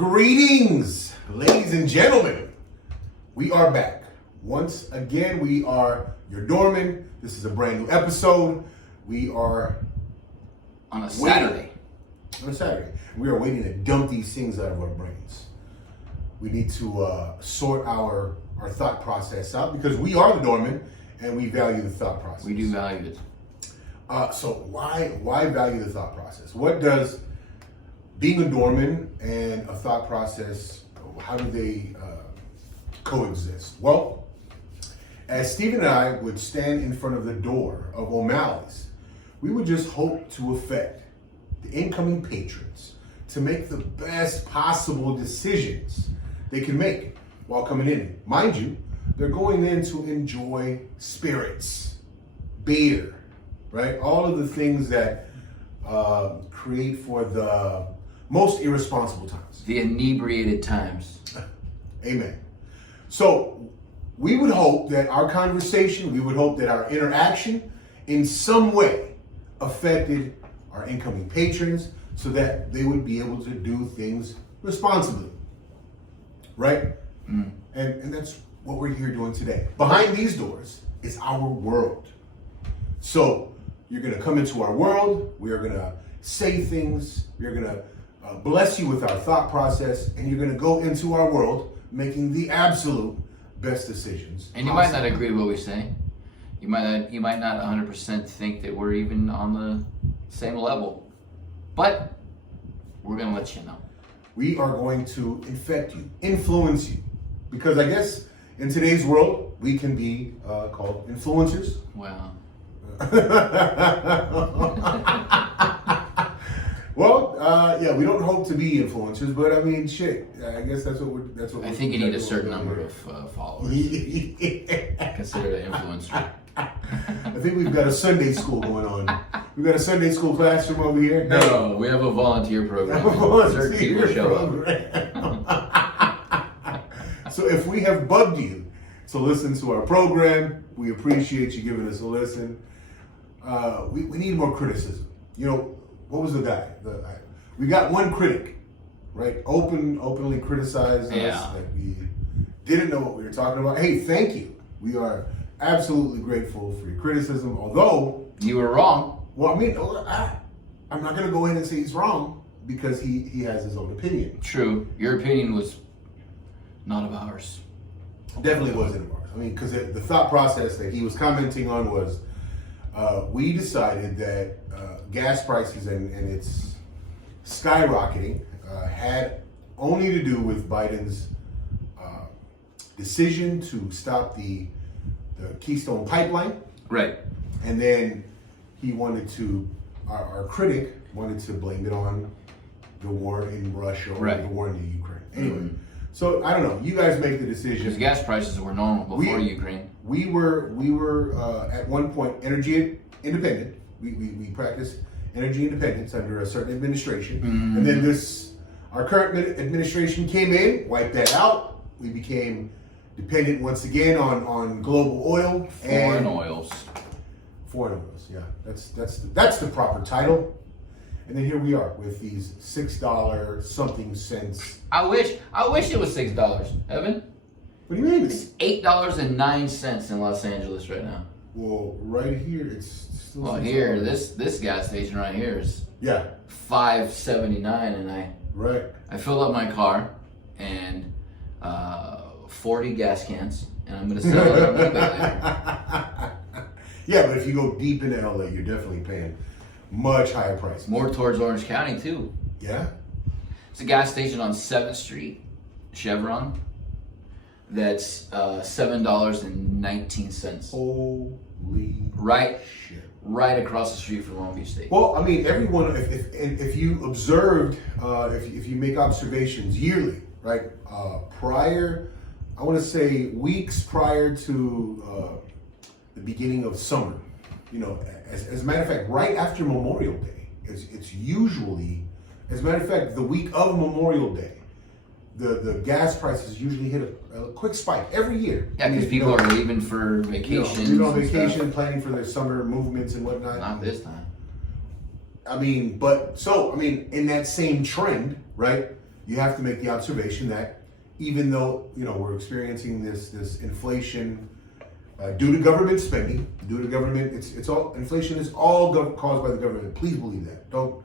Greetings, ladies and gentlemen. We are back. Once again, we are your doorman. This is a brand new episode. We are on a Saturday. We are waiting to dump these things out of our brains. We need to sort our thought process out because we are the doorman and we value the thought process. We do value it. So why value the thought process? What does being a doorman and a thought process, how do they coexist? Well, as Stephen and I would stand in front of the door of O'Malley's, we would just hope to affect the incoming patrons to make the best possible decisions they can make while coming in. Mind you, they're going in to enjoy spirits, beer, right? All of the things that create for the most irresponsible times. The inebriated times. Amen. So we would hope that our conversation, we would hope that our interaction in some way affected our incoming patrons so that they would be able to do things responsibly. Right? Mm. And that's what we're here doing today. Behind these doors is our world. So you're going to come into our world. We are going to say things. We're going to bless you with our thought process. And you're going to go into our world making the absolute best decisions. And you might not agree with what we say. You might not 100% think that we're even on the same level. But we're going to let you know. We are going to infect you, influence you. Because I guess in today's world, we can be called influencers. Well. Yeah, we don't hope to be influencers, but I mean, shit. I guess that's what we're. I think you need a certain number of followers. Considered an influencer. I think we've got a Sunday school going on. We've got a Sunday school classroom over here. No, we have a volunteer program. Certain people show up. So if we have bugged you to listen to our program, we appreciate you giving us a listen. We need more criticism. You know, what was the guy? We got one critic, right? Openly criticized us that we didn't know what we were talking about. Hey, thank you. We are absolutely grateful for your criticism, although you were wrong. Well, I mean, I'm not going to go in and say he's wrong because he has his own opinion. True. Your opinion was not of ours. Definitely wasn't of ours. I mean, because the thought process that he was commenting on was we decided that gas prices and its skyrocketing had only to do with Biden's decision to stop the Keystone Pipeline. Right. And then he wanted to, our critic wanted to blame it on the war in Russia or the war in the Ukraine. Anyway, so I don't know. You guys make the decision. Because gas prices were normal before Ukraine. We were at one point energy independent. We practiced energy independence under a certain administration. Mm-hmm. And then our current administration came in, wiped that out. We became dependent once again on global oil. Foreign oils, yeah. That's the proper title. And then here we are with these $6 something cents. I wish it was $6, Evan. What do you mean? It's $8.09 in Los Angeles right now. Well, right here it's still. Well, here this gas station right here is $5.79, and I filled up my car and 40 gas cans, and I'm gonna sell it on eBay later. Yeah, but if you go deep into LA, you're definitely paying much higher prices. More towards Orange County too. Yeah. It's a gas station on 7th Street, Chevron. That's $7.19. Holy shit! Right across the street from Long Beach State. Well, I mean, everyone. If you observed, if you make observations yearly, right? Prior, I want to say weeks prior to the beginning of summer. You know, as a matter of fact, right after Memorial Day, it's usually, as a matter of fact, the week of Memorial Day. The gas prices usually hit a quick spike every year. Yeah, because people are leaving for vacations. On vacation, planning for their summer movements and whatnot. Not this time. I mean, in that same trend, right? you have to make the observation that even though we're experiencing this inflation due to government spending, due to government, it's all inflation is all caused by the government. Please believe that. Don't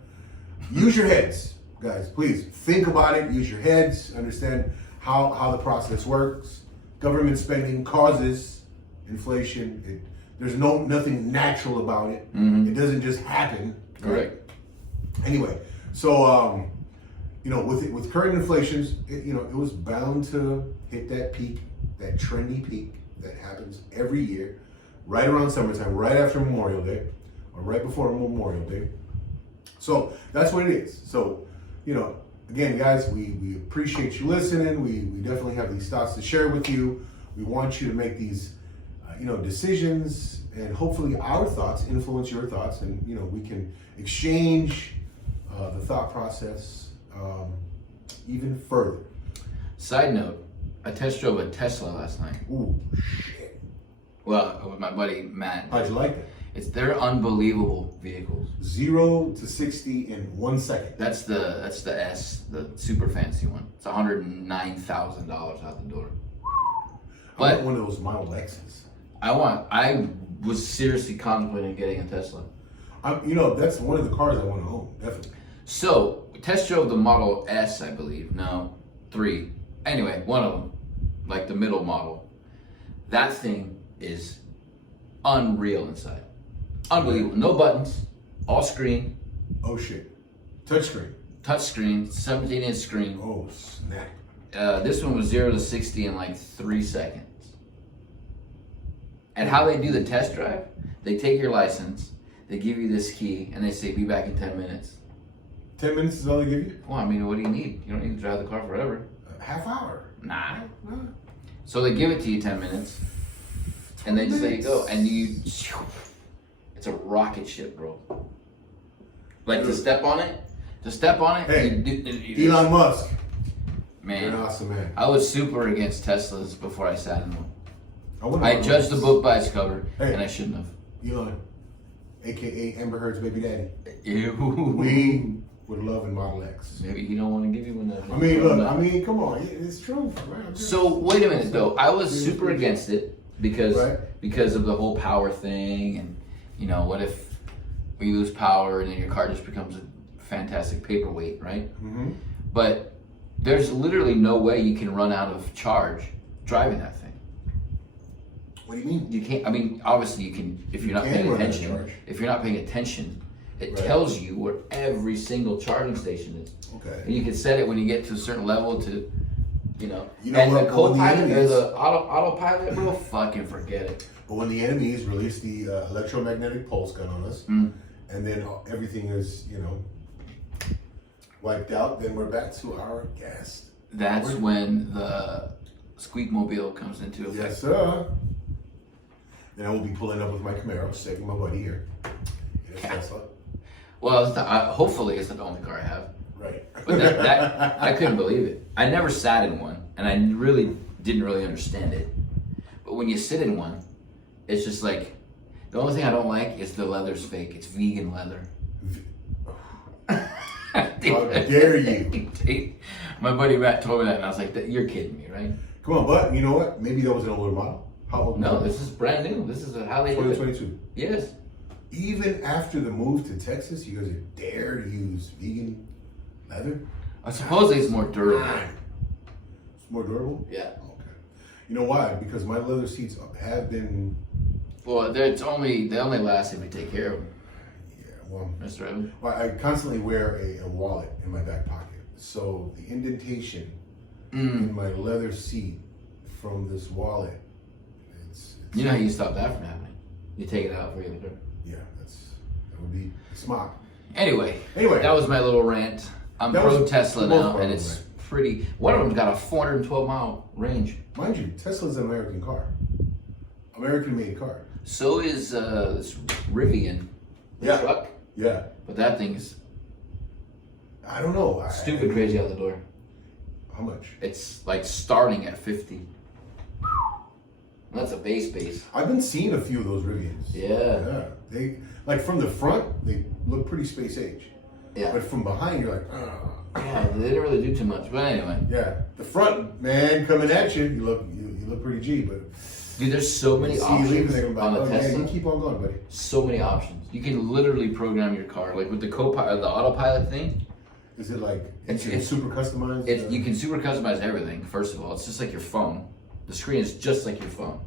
use your heads, guys. Please think about it. Use your heads. Understand how the process works. Government spending causes inflation. There's nothing natural about it. Mm-hmm. It doesn't just happen. Correct. Anyway, so with current inflations, it was bound to hit that peak, that trendy peak that happens every year, right around summertime, right after Memorial Day, or right before Memorial Day. So that's what it is. So, again, guys, we appreciate you listening. We definitely have these thoughts to share with you. We want you to make these, decisions, and hopefully our thoughts influence your thoughts, and we can exchange the thought process even further. Side note: I test drove a Tesla last night. Ooh, shit. Well, with my buddy Matt. How'd you like it? They're unbelievable vehicles. 0 to 60 in 1 second. That's the S, the super fancy one. It's $109,000 out the door. I want one of those Model X's. I was seriously contemplating getting a Tesla. That's one of the cars I want to own, definitely. So, test drove the Model S, I believe. No, 3. Anyway, one of them, like the middle model. That thing is unreal inside. Unbelievable. No buttons, all screen. Oh shit. Touchscreen. Touchscreen, 17-inch screen. Oh snap. This one was 0 to 60 in like 3 seconds. And how they do the test drive, they take your license, they give you this key, and they say, be back in 10 minutes. 10 minutes is all they give you? Well, I mean, what do you need? You don't need to drive the car forever. Half hour. Nah. So they give it to you 10 minutes, and they just let you go. And it's a rocket ship, bro. Like to step on it. Hey, Elon Musk. Man, you're an awesome man. I was super against Teslas before I sat in one. I judged the book by its cover, and I shouldn't have. Elon, aka Amber Heard's baby daddy. Ew. We would love a Model X. Maybe he don't want to give you one. I mean, look. Come on, it's true. Man. So wait a minute, though. I was super against it because of the whole power thing, and what if we lose power and then your car just becomes a fantastic paperweight, right? Mm-hmm. But there's literally no way you can run out of charge driving that thing. What do you mean? You can't. I mean, obviously you can if you're not paying attention. If you're not paying attention, it tells you where every single charging station is. Okay. And you can set it when you get to a certain level to, and what, the co-pilot or the autopilot, bro, fucking forget it. But when the enemies release the electromagnetic pulse gun on us, and then everything is, wiped out, then we're back to our gas. That's when the Squeakmobile comes into effect. Yes, sir. Then I will be pulling up with my Camaro, saving my buddy here. In a Tesla. Well, hopefully it's not the only car I have. Right. But that I couldn't believe it. I never sat in one, and I didn't really understand it. But when you sit in one, it's just like, the only thing I don't like is the leather's fake. It's vegan leather. How dare you? My buddy Matt told me that, and I was like, you're kidding me, right? Come on, but you know what? Maybe that was an older model. How old? No, this is brand new. This is how they do it. 2022. Yes. Even after the move to Texas, you guys dare to use vegan leather? Supposedly it's more durable. It's more durable? Yeah. Okay. You know why? Because my leather seats have been... Well, they only last if you take care of them. Yeah, well... Mr. Evans? Well, I constantly wear a wallet in my back pocket. So the indentation in my leather seat from this wallet, it's you know how you stop that from happening? You take it out for you. Yeah, that would be smart. Anyway, that was my little rant. I'm pro Tesla now, and it's pretty. One of them's got a 412-mile range. Mind you, Tesla's an American car, American-made car. So is this Rivian truck. Yeah, but that thing is. I don't know. Stupid crazy out the door. How much? It's like starting at 50. That's a base. I've been seeing a few of those Rivians. Yeah. They, like from the front, they look pretty space age. Yeah. But from behind, you're like, Yeah, they didn't really do too much, but anyway. Yeah, the front man coming at you. You look pretty G, but dude, there's so many options on the Tesla. Man, you keep on going, buddy. So many options. You can literally program your car, like with the copilot, the autopilot thing. Is it like it's super customized? You can super customize everything. First of all, it's just like your phone. The screen is just like your phone,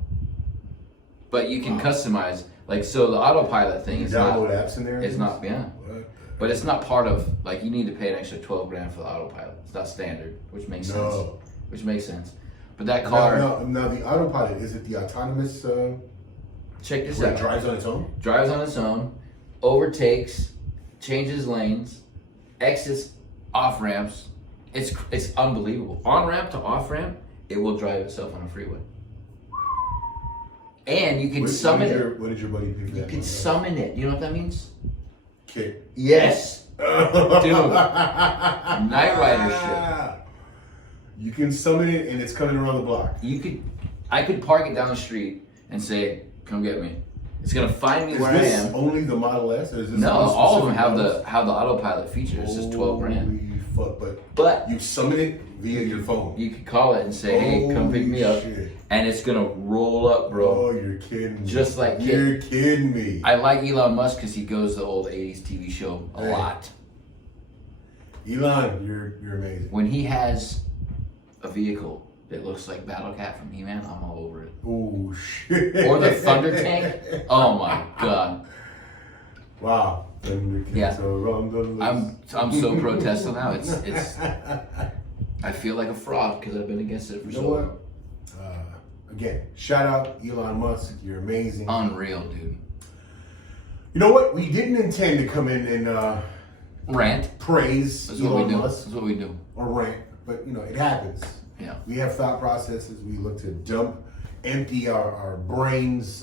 but you can customize. Like, so the autopilot thing is download apps in there. It's not, yeah. What? But it's not part of, like, you need to pay an extra $12,000 for the autopilot. It's not standard, which makes sense. Which makes sense. But that car. Now the autopilot, is it the autonomous? Check this out. It drives on its own. Drives on its own, overtakes, changes lanes, exits off ramps. It's unbelievable. On ramp to off ramp, it will drive itself on a freeway. And you can summon it. What did your buddy pick? You can summon it. You know what that means? Kick. Yes. Dude. Night Rider shit. You can summon it and it's coming around the block. I could park it down the street and say, come get me. It's gonna find me where I am. Is this only the Model S? Or is this no, all of them have the autopilot feature. It's just $12,000. Holy fuck! But you summon it via your phone. You could call it and say, hey, come pick me up. Shit. And it's gonna roll up, bro. Oh, you're kidding me. Just like you're kidding me. I like Elon Musk because he goes to the old 80s TV show a lot. Elon, you're amazing. When he has a vehicle that looks like Battle Cat from He-Man, I'm all over it. Oh shit. Or the Thunder Tank. Oh my god. Wow. Yeah. I'm so pro Tesla now. It's I feel like a fraud because I've been against it for so long. Again, shout out Elon Musk. You're amazing. Unreal, dude. You know what? We didn't intend to come in and rant, praise Elon Musk. That's what we do. Or rant, but you know it happens. Yeah. We have thought processes. We look to empty our brains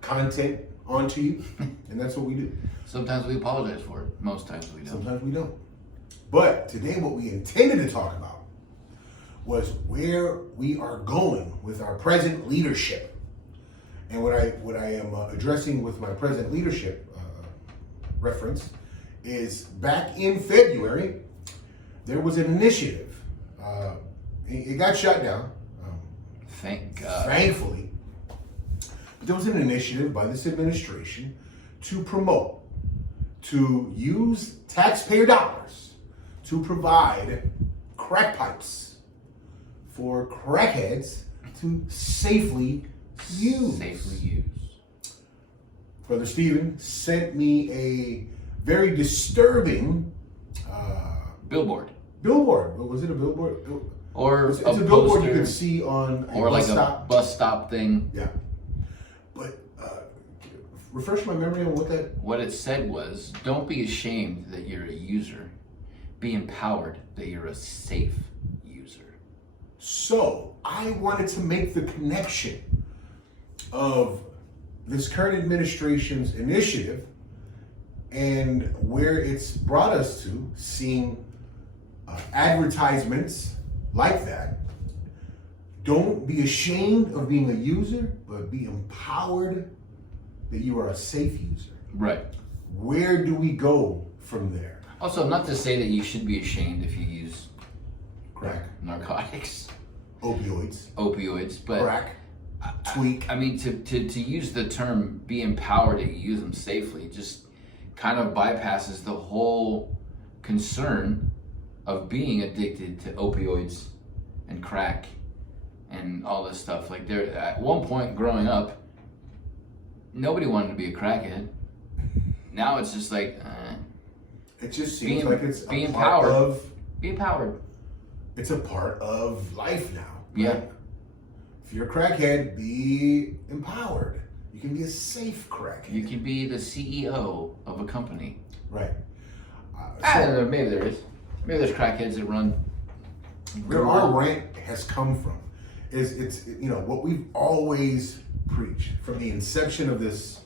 content onto you, and that's what we do. Sometimes we apologize for it. Most times we don't. Sometimes we don't. But today, what we intended to talk about was where we are going with our present leadership. And what I am addressing with my present leadership reference is back in February, there was an initiative. It got shut down. Thank God. Thankfully. But there was an initiative by this administration to promote, to use taxpayer dollars to provide crack pipes for crackheads to safely use. Brother Stephen sent me a very disturbing billboard. Billboard. Was it a billboard? Or it's a billboard you could see on a or bus like stop. A bus stop thing. Yeah. But refresh my memory on what it said was, don't be ashamed that you're a user. Be empowered that you're a safe user. So I wanted to make the connection of this current administration's initiative and where it's brought us to, seeing advertisements like that. Don't be ashamed of being a user, but be empowered that you are a safe user. Right. Where do we go from there? Also, not to say that you should be ashamed if you use crack, narcotics, opioids, but crack, tweak. I mean, to use the term "be empowered" that you use them safely just kind of bypasses the whole concern of being addicted to opioids and crack and all this stuff. Like, there, at one point growing up, nobody wanted to be a crackhead. Now it's just like. It just seems like it's be a empowered. part of. Be empowered. It's a part of life now. Yeah. Like, if you're a crackhead, be empowered. You can be a safe crackhead. You can be the CEO of a company. Right. I don't know. Maybe there is. Maybe there's crackheads that run. Where our rant has come from is it's what we've always preached from the inception of this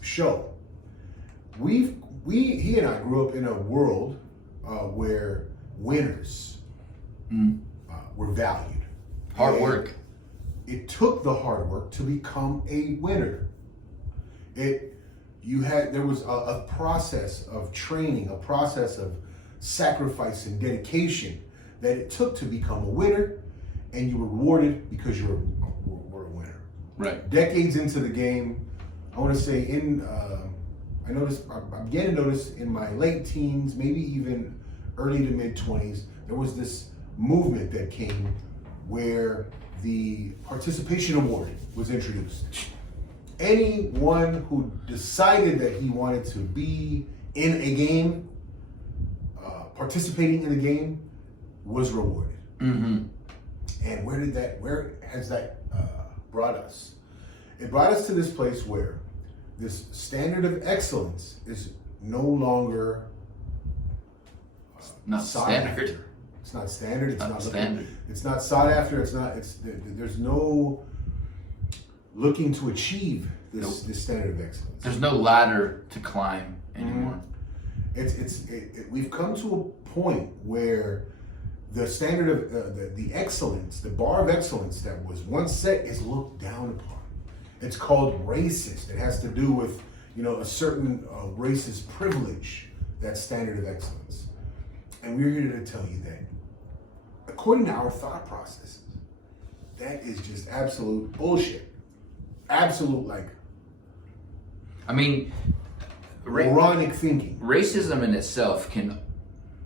show. He and I grew up in a world where winners were valued. Hard work. It took the hard work to become a winner. there was a process of training, a process of sacrifice and dedication that it took to become a winner, and you were rewarded because you were a winner. Right. Decades into the game, I want to say I began to notice in my late teens, maybe even early to mid 20s, there was this movement that came where the participation award was introduced. Anyone who decided that he wanted to be in a game, participating in a game, was rewarded. Mm-hmm. And where has that brought us? It brought us to this place where this standard of excellence is no longer not standard. After. It's not standard. It's not standard. It's not sought after. There's no looking to achieve this standard of excellence. There's no ladder to climb anymore. We've come to a point where the standard of the excellence, the bar of excellence that was once set, is looked down upon. It's called racist. It has to do with a certain racist privilege, that standard of excellence. And we're here to tell you that, according to our thought processes, that is just absolute bullshit. Absolute, moronic thinking. Racism in itself can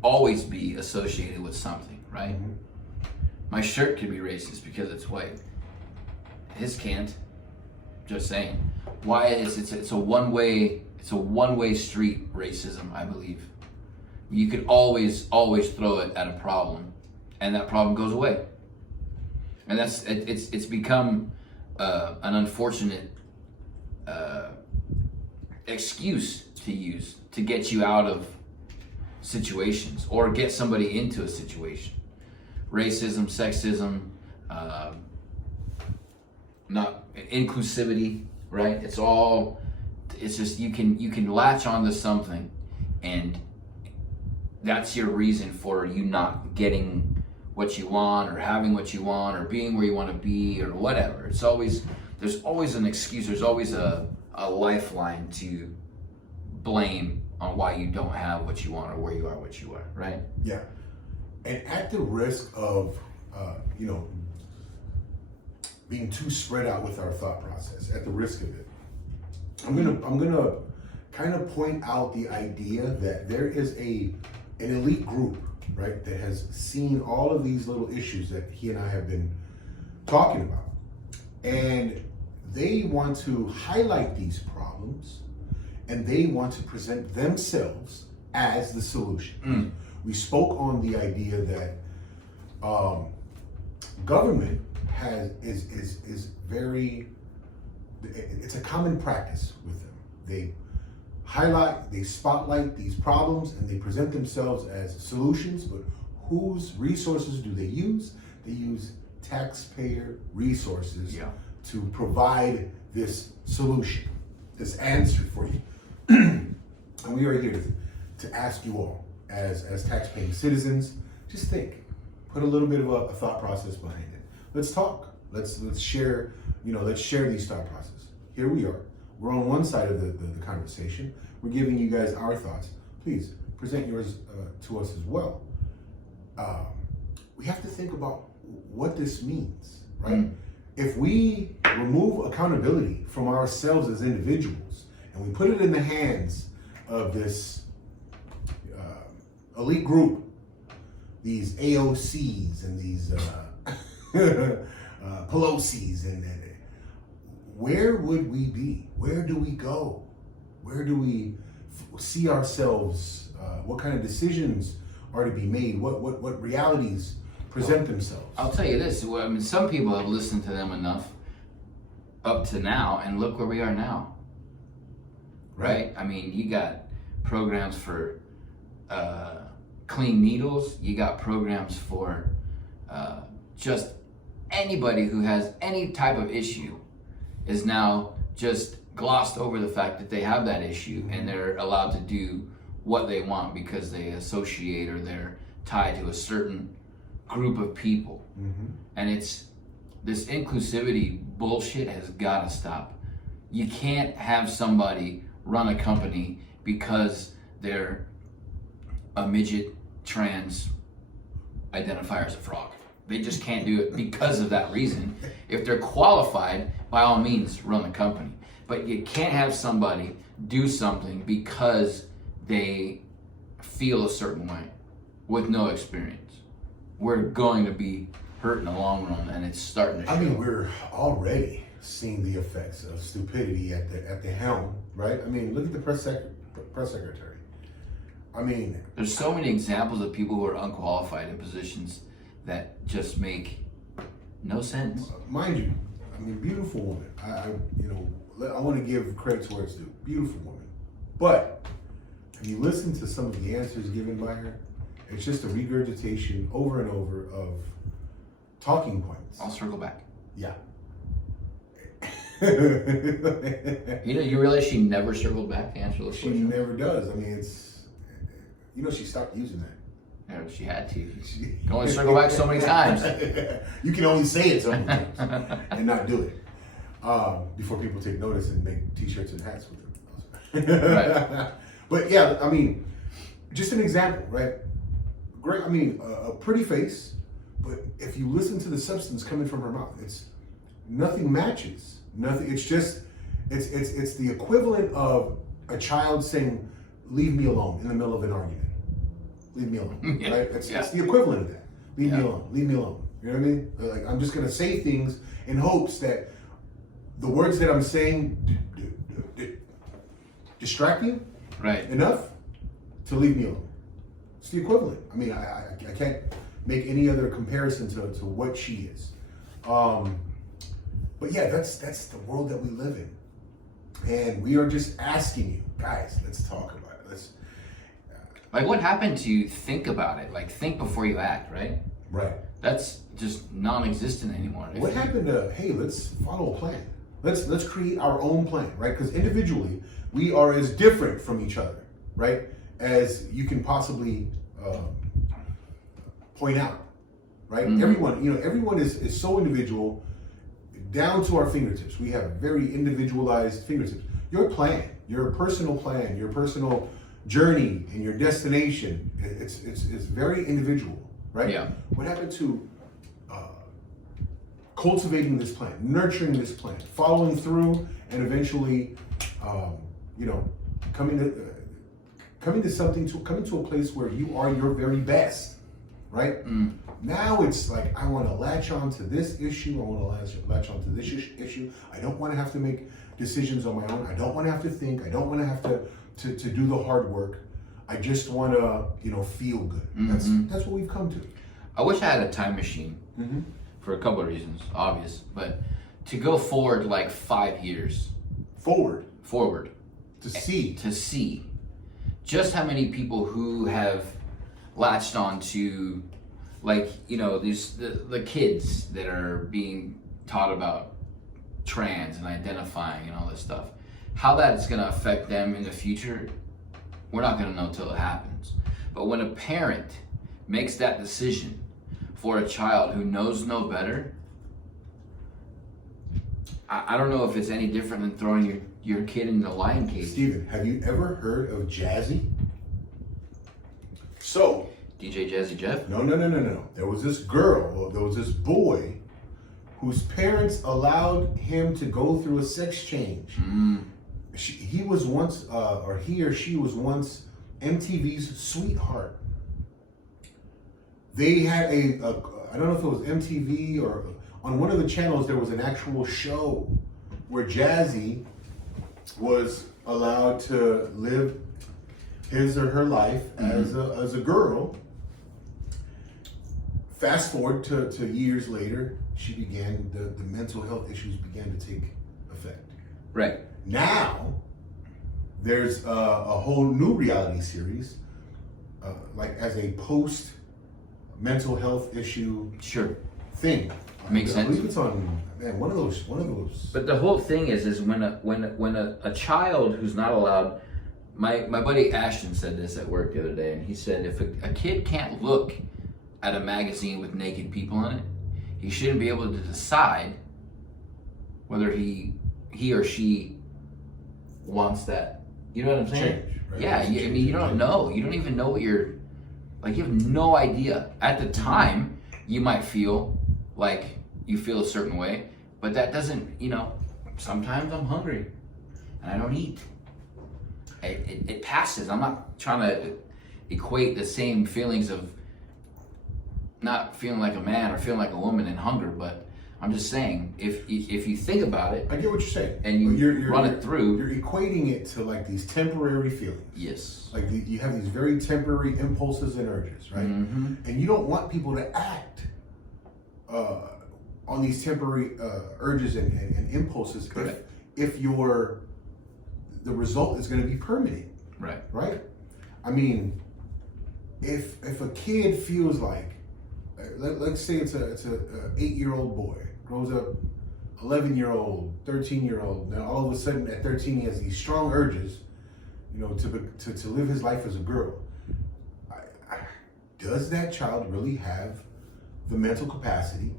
always be associated with something, right? Mm-hmm. My shirt could be racist because it's white. His can't. Just saying. Why it's a one-way street, racism, I believe. You could always throw it at a problem, and that problem goes away. And it's become an unfortunate excuse to use to get you out of situations or get somebody into a situation. Racism, sexism, not inclusivity, right? It's just you can latch onto something, and that's your reason for you not getting what you want, or having what you want, or being where you want to be, or whatever. There's always an excuse. There's always a lifeline to blame on why you don't have what you want or where you are what you are, right? Yeah. And at the risk of being too spread out with our thought process, at the risk of it, I'm gonna kind of point out the idea that there is an elite group, right, that has seen all of these little issues that he and I have been talking about, and they want to highlight these problems, and they want to present themselves as the solution. We spoke on the idea that government is very, it's a common practice with them. They spotlight these problems, and they present themselves as solutions, but whose resources do they use? They use taxpayer resources to provide this solution, this answer for you. And we are here to ask you all, as taxpaying citizens, just think, put a little bit of a thought process behind it. Let's talk. Let's share. Let's share these thought processes. Here we are. We're on one side of the conversation. We're giving you guys our thoughts. Please present yours to us as well. We have to think about what this means, right? If we remove accountability from ourselves as individuals, and we put it in the hands of this elite group, these AOCs and these Pelosi's, and where would we be? Where do we go? Where do we see ourselves? What kind of decisions are to be made? What realities present themselves? I'll tell you this. I mean, some people have listened to them enough up to now, and look where we are now. Right? I mean, you got programs for clean needles. You got programs for just anybody who has any type of issue is now just glossed over the fact that they have that issue, and they're allowed to do what they want because they associate or they're tied to a certain group of people. And it's this inclusivity bullshit has got to stop. You can't have somebody run a company because they're a midget trans identifier as a frog. They just can't do it because of that reason. If they're qualified, by all means, run the company. But you can't have somebody do something because they feel a certain way with no experience. We're going to be hurt in the long run, and it's starting to show. I mean, we're already seeing the effects of stupidity at the helm, right? I mean, look at the press secretary. I mean, there's so many examples of people who are unqualified in positions that just make no sense. Mind you, I mean, beautiful woman. I want to give credit to where it's due. Beautiful woman. But if you listen to some of the answers given by her, it's just a regurgitation over and over of talking points. I'll circle back. Yeah. You realize she never circled back to answer those questions? She never does. I mean, she stopped using that. Yeah, she had to. You can only circle back so many times. You can only say it so many times and not do it before people take notice and make T-shirts and hats with them. Right. But yeah, I mean, just an example, right? Great. I mean, a pretty face, but if you listen to the substance coming from her mouth, it's nothing matches. Nothing. It's just it's the equivalent of a child saying, "Leave me alone" in the middle of an argument. Leave me alone, right? It's the equivalent of that. Leave me alone. Leave me alone. You know what I mean? Like, I'm just gonna say things in hopes that the words that I'm saying distract you, right? Enough to leave me alone. It's the equivalent. I mean, I can't make any other comparison to what she is. But yeah, that's the world that we live in, and we are just asking you guys. Let's talk about it. Like, what happened to think about it? Like, think before you act, right? Right. That's just non-existent anymore. What happened to, hey, let's follow a plan. Let's create our own plan, right? Because individually, we are as different from each other, right? As you can possibly point out, right? Mm-hmm. Everyone is so individual, down to our fingertips. We have very individualized fingertips. Your plan, your personal plan, your personal journey and your destination, it's very individual, right? Yeah. What happened to cultivating this plan, nurturing this plan, following through, and eventually, coming to a place where you are your very best, right? Now it's like, I want to latch on to this issue. I want to latch on to this issue. I don't want to have to make decisions on my own. I don't want to have to think. I don't want to have to do the hard work. I just want to, feel good. Mm-hmm. That's what we've come to. I wish I had a time machine for a couple of reasons, obvious, but to go forward like 5 years. Forward. To see just how many people who have latched on to, like, these the kids that are being taught about trans and identifying and all this stuff. How that's going to affect them in the future, we're not going to know till it happens. But when a parent makes that decision for a child who knows no better, I don't know if it's any different than throwing your kid in the lion cage. Steven, have you ever heard of Jazzy? So, DJ Jazzy Jeff? No. There was this boy whose parents allowed him to go through a sex change. He was once, he or she was once MTV's sweetheart. They had I don't know if it was MTV or on one of the channels, there was an actual show where Jazzy was allowed to live his or her life as a girl. Fast forward to years later, the mental health issues began to take effect. Right. Now, there's a whole new reality series, like as a post mental health issue thing. Makes sense. I believe it's on one of those. But the whole thing is when a child who's not allowed. My buddy Ashton said this at work the other day, and he said if a kid can't look at a magazine with naked people in it, he shouldn't be able to decide whether he or she wants that You know what I'm saying? Change, right? Yeah, I mean, you don't know. You don't even know what you're, like, you have no idea. At the time, you might feel like you feel a certain way, but that doesn't, sometimes I'm hungry and I don't eat. It passes. I'm not trying to equate the same feelings of not feeling like a man or feeling like a woman and hunger, but I'm just saying, if you think about it, I get what you're saying, and you run it through. You're equating it to like these temporary feelings. Yes. Like you have these very temporary impulses and urges, right? Mm-hmm. And you don't want people to act on these temporary urges and impulses if the result is going to be permanent. Right. Right. I mean, if a kid feels like, let's say it's a 8-year-old boy, grows up 11-year-old, 13-year-old. Now all of a sudden at 13 he has these strong urges, to live his life as a girl. Does that child really have the mental capacity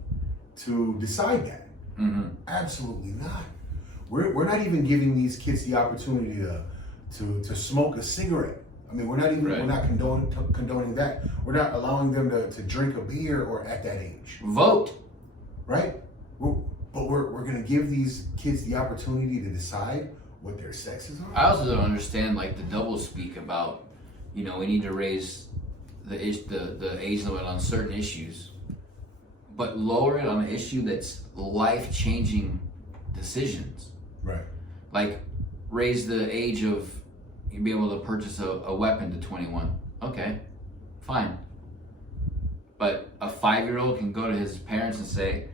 to decide that? Mm-hmm. Absolutely not. We're not even giving these kids the opportunity to smoke a cigarette. I mean, we're not condoning that. We're not allowing them to drink a beer or at that age. Vote. Right? But we're going to give these kids the opportunity to decide what their sexes are. I also don't understand like the double speak about, we need to raise the age limit on certain issues, but lower it on an issue that's life-changing decisions. Right. Like raise the age of you be able to purchase a weapon to 21. Okay, fine. But a 5-year-old can go to his parents and say,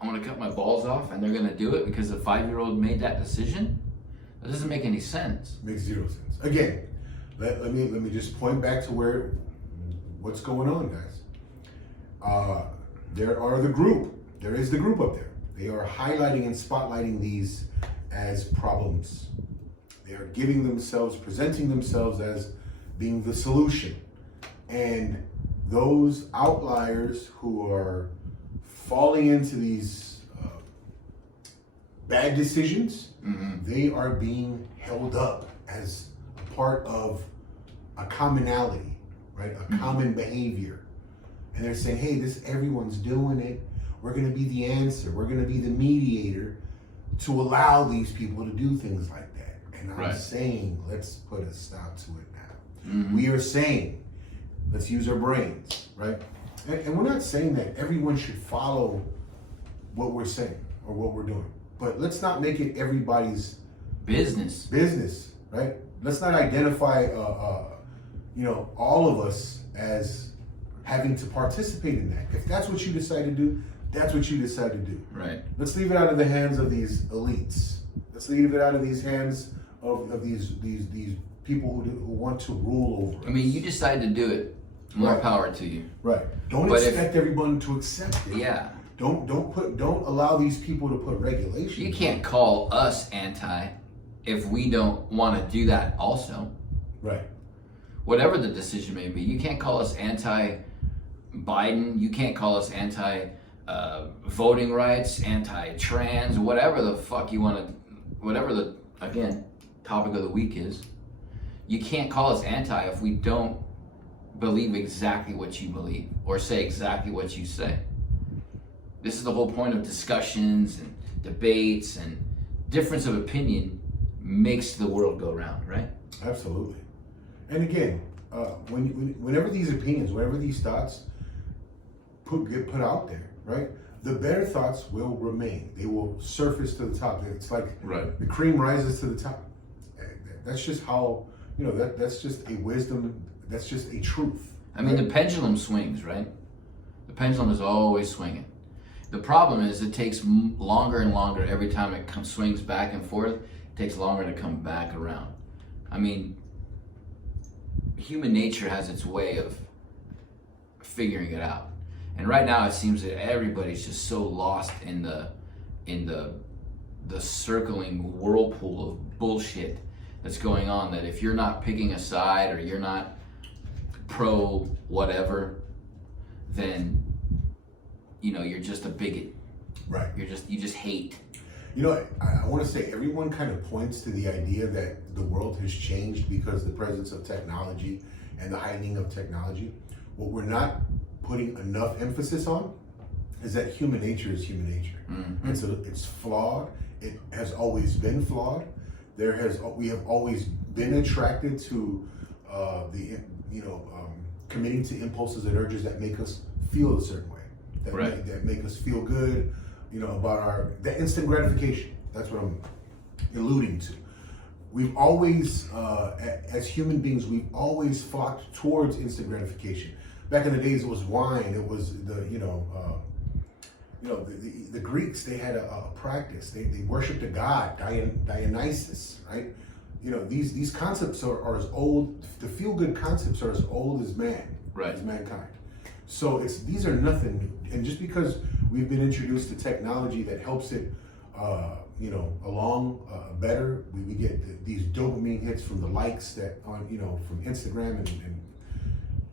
I'm gonna cut my balls off, and they're gonna do it because a 5-year-old made that decision? That doesn't make any sense. Makes zero sense. Again, let me just point back to what's going on, guys. There is the group up there. They are highlighting and spotlighting these as problems. They are presenting themselves as being the solution. And those outliers who are falling into these bad decisions, they are being held up as a part of a commonality, right? A common behavior. And they're saying, hey, everyone's doing it. We're going to be the answer. We're going to be the mediator to allow these people to do things like that. And I'm saying, let's put a stop to it now. Mm-hmm. We are saying, let's use our brains, right? And we're not saying that everyone should follow what we're saying or what we're doing, but let's not make it everybody's business, right? Let's not identify, all of us as having to participate in that. If that's what you decide to do, that's what you decide to do. Right. Let's leave it out of the hands of these elites. Let's leave it out of these hands of these people who want to rule over us. I mean, you decide to do it. More power to you. Right. Don't expect everyone to accept it. Yeah. Don't allow these people to put regulations. You can't call us anti if we don't want to do that also. Right. Whatever the decision may be, you can't call us anti-Biden. You can't call us anti-voting rights, anti-trans, whatever the fuck you want to, whatever the, again, topic of the week is. You can't call us anti if we don't believe exactly what you believe or say exactly what you say. This is the whole point of discussions and debates, and difference of opinion makes the world go round, right? Absolutely. And again, whenever these opinions, whenever these thoughts get put out there, right, the better thoughts will remain. They will surface to the top. It's like the cream rises to the top. That's just how, that's just a wisdom. That's just a truth. I mean, the pendulum swings, right? The pendulum is always swinging. The problem is it takes longer and longer every time it swings back and forth. It takes longer to come back around. I mean, human nature has its way of figuring it out. And right now it seems that everybody's just so lost in the circling whirlpool of bullshit that's going on that if you're not picking a side or you're not pro whatever, then you're just a bigot. Right. You just hate. You know, I want to say everyone kind of points to the idea that the world has changed because of the presence of technology and the heightening of technology. What we're not putting enough emphasis on is that human nature is human nature. And so it's flawed. It has always been flawed. We have always been attracted to committing to impulses and urges that make us feel a certain way, that make us feel good, about that instant gratification. That's what I'm alluding to. We've always, as human beings, we've always flocked towards instant gratification. Back in the days, it was wine. It was the Greeks. They had a practice. They worshipped a god, Dionysus, right? These concepts are as old. The feel-good concepts are as old as as mankind. So these are nothing new. And just because we've been introduced to technology that helps it, along better, we get these dopamine hits from the likes from Instagram, and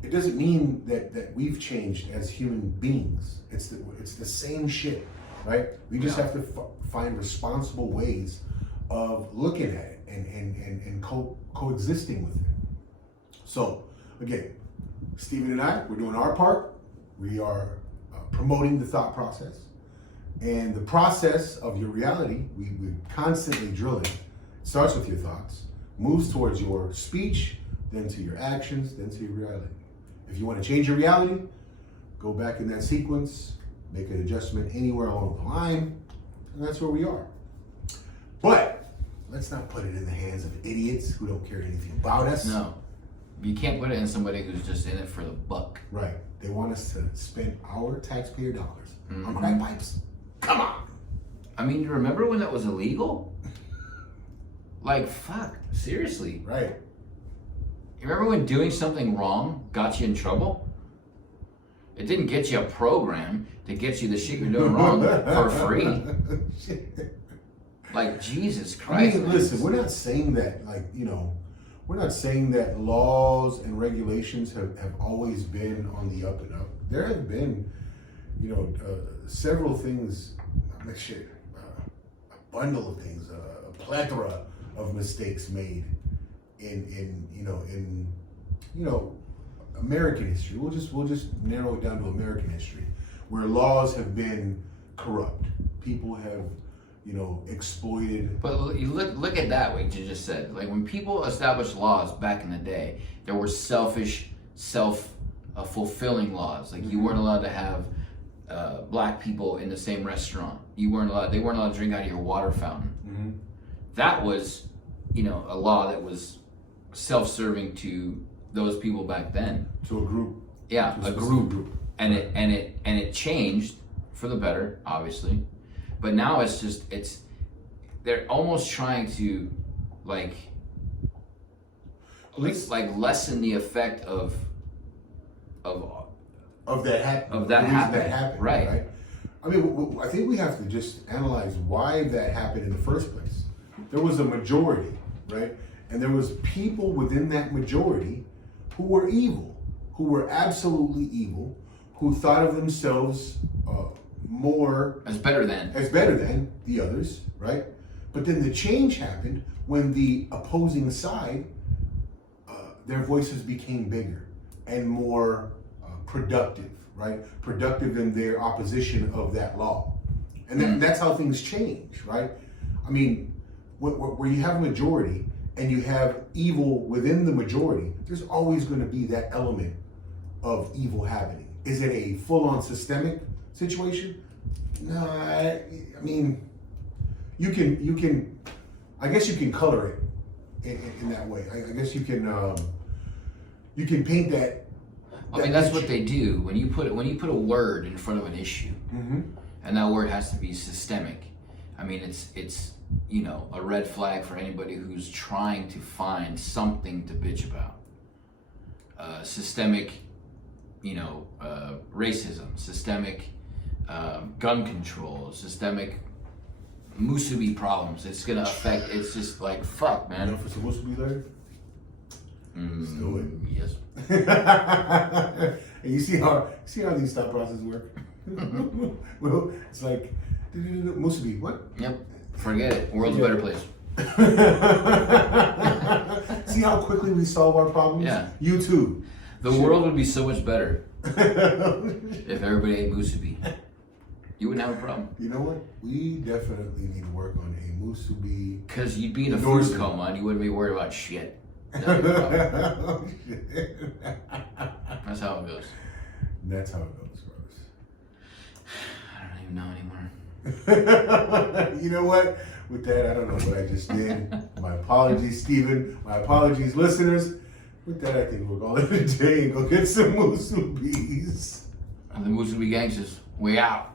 it doesn't mean that we've changed as human beings. It's the same shit, right? We just have to find responsible ways of looking at it and coexisting with it. So again, Stephen and I, we're doing our part. We are promoting the thought process, and the process of your reality. We're constantly drilling. Starts with your thoughts, moves towards your speech, then to your actions, then to your reality. If you want to change your reality, go back in that sequence, make an adjustment anywhere along the line, and that's where we are. But let's not put it in the hands of idiots who don't care anything about us. No. You can't put it in somebody who's just in it for the buck. Right. They want us to spend our taxpayer dollars on crack pipes. Come on. I mean, you remember when that was illegal? Like, fuck. Seriously. Right. You remember when doing something wrong got you in trouble? It didn't get you a program to get you the shit you're doing wrong for free. Like, Jesus Christ. I mean, listen, we're not saying that, we're not saying that laws and regulations have always been on the up and up. There have been, several things, a bundle of things, a plethora of mistakes made in American history. We'll just narrow it down to American history, where laws have been corrupt. People have exploited. But you look at that, what you just said. Like, when people established laws back in the day, there were selfish, fulfilling laws. Like, you weren't allowed to have black people in the same restaurant. They weren't allowed to drink out of your water fountain. That was, a law that was self-serving to those people back then. To a group. Yeah, a group. And it changed for the better, obviously. But now they're almost trying to lessen the effect of that happened. Right. I mean, I think we have to just analyze why that happened in the first place. There was a majority, right? And there was people within that majority who were evil, who were absolutely evil, who thought of themselves more as better than the others, right? But then the change happened when the opposing side, their voices became bigger and more productive, right? Productive in their opposition of that law. And that's how things change, right? I mean, where you have a majority and you have evil within the majority, there's always going to be that element of evil happening. Is it a full-on systemic situation? No, I mean, you can, I guess you can color it in that way. I guess you can paint that. I mean, that's what they do when you put a word in front of an issue, and that word has to be systemic. I mean, it's a red flag for anybody who's trying to find something to bitch about. Systemic, racism, systemic gun control, systemic musubi problems. It's gonna affect. It's just like fuck, man. You know, for some musubi there. Let's do it. Yes. And you see how these thought processes work. Well, it's like musubi. What? Yep. Forget it. World's a better place. See how quickly we solve our problems? Yeah. You too. The world would be so much better if everybody ate musubi. You wouldn't have a problem. You know what? We definitely need to work on a musubi. Because you'd be in a food coma and you wouldn't be worried about shit. That'd be a problem. That's how it goes. That's how it goes, brothers. I don't even know anymore. You know what? With that, I don't know what I just did. My apologies, Steven. My apologies, listeners. With that, I think we'll call it a day and go get some musubis. The Musubi Gangsters, we out.